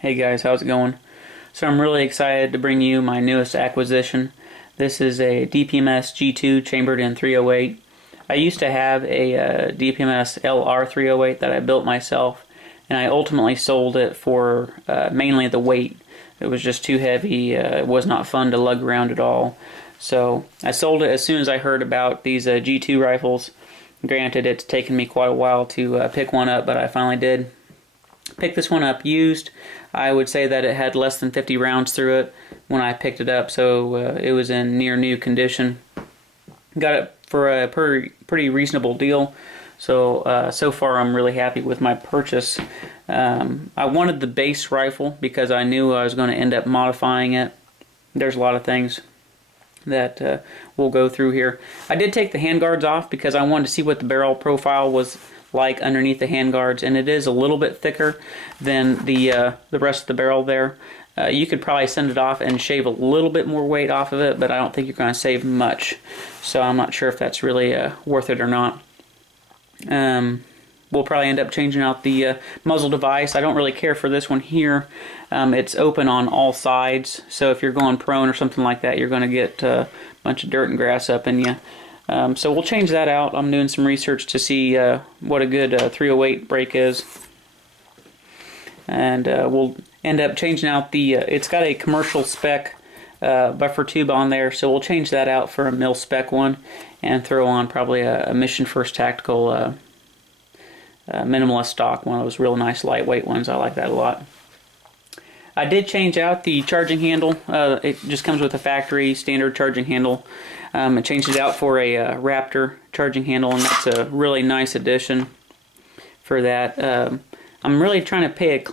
Hey guys, how's it going? So I'm really excited to bring you my newest acquisition. This is a DPMS G2 chambered in 308. I used to have a DPMS LR308 that I built myself, and I ultimately sold it for mainly the weight. It was just too heavy. It was not fun to lug around at all. So I sold it as soon as I heard about these G2 rifles. Granted, it's taken me quite a while to pick one up, but I finally did. Picked this one up used. I would say that it had less than 50 rounds through it when I picked it up, so it was in near new condition. Got it for a pretty reasonable deal, so so far I'm really happy with my purchase. I wanted the base rifle because I knew I was going to end up modifying it. There's a lot of things that we'll go through here. I did take the handguards off because I wanted to see what the barrel profile was like underneath the handguards, and it is a little bit thicker than the rest of the barrel there. You could probably send it off and shave a little bit more weight off of it, but I don't think you're going to save much, so I'm not sure if that's really worth it or not. We'll probably end up changing out the muzzle device. I don't really care for this one here. It's open on all sides, so if you're going prone or something like that, you're going to get a bunch of dirt and grass up in you. So we'll change that out. I'm doing some research to see what a good 308 break is. And we'll end up changing out the, it's got a commercial spec buffer tube on there, so we'll change that out for a mil spec one and throw on probably a Mission First Tactical minimalist stock, one of those real nice lightweight ones. I like that a lot. I did change out the charging handle. It just comes with a factory standard charging handle. I changed it out for a Raptor charging handle, and that's a really nice addition for that. I'm really trying to pay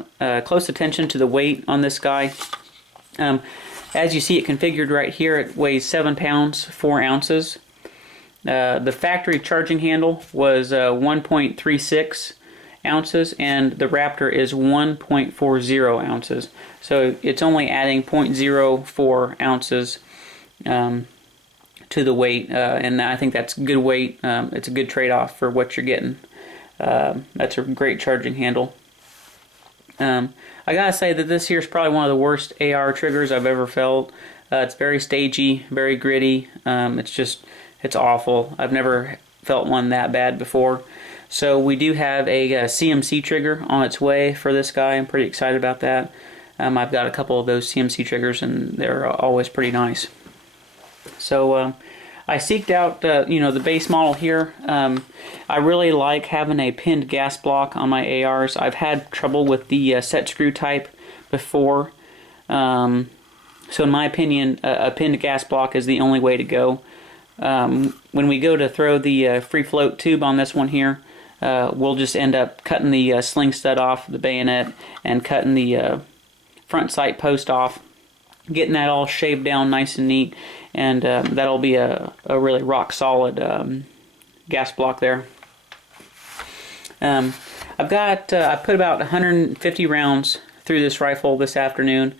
close attention to the weight on this guy. As you see it configured right here, it weighs 7 pounds, 4 ounces. The factory charging handle was 1.36 ounces, and the Raptor is 1.40 ounces. So it's only adding 0.04 ounces to the weight, and I think that's good weight. It's a good trade-off for what you're getting. That's a great charging handle. I gotta say that this here is probably one of the worst AR triggers I've ever felt. It's very stagey, very gritty. It's awful. I've never felt one that bad before. So we do have a CMC trigger on its way for this guy. I'm pretty excited about that. I've got a couple of those CMC triggers, and they're always pretty nice. So I seeked out the base model here. I really like having a pinned gas block on my ARs. I've had trouble with the set screw type before. So in my opinion, a pinned gas block is the only way to go. When we go to throw the free float tube on this one here, we'll just end up cutting the sling stud off the bayonet and cutting the front sight post off, getting that all shaved down nice and neat, and that'll be a really rock solid gas block there. I put about 150 rounds through this rifle this afternoon,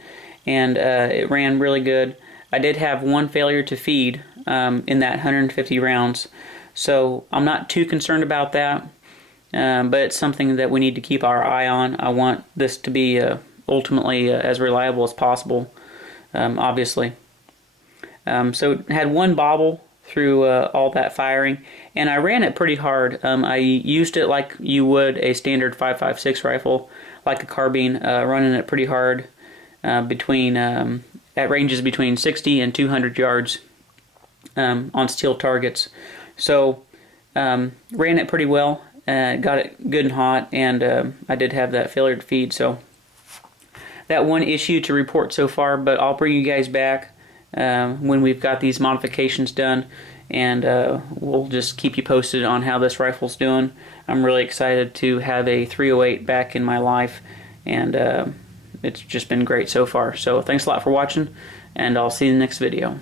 and it ran really good. I did have one failure to feed in that 150 rounds, so I'm not too concerned about that, but it's something that we need to keep our eye on. I want this to be ultimately as reliable as possible, obviously. So it had one bobble through all that firing, and I ran it pretty hard. I used it like you would a standard 5.56 rifle, like a carbine, running it pretty hard at ranges between 60 and 200 yards on steel targets. So ran it pretty well, got it good and hot, and I did have that failure to feed. So that one issue to report so far, but I'll bring you guys back when we've got these modifications done, and we'll just keep you posted on how this rifle's doing. I'm really excited to have a 308 back in my life, and it's just been great so far. So thanks a lot for watching, and I'll see you in the next video.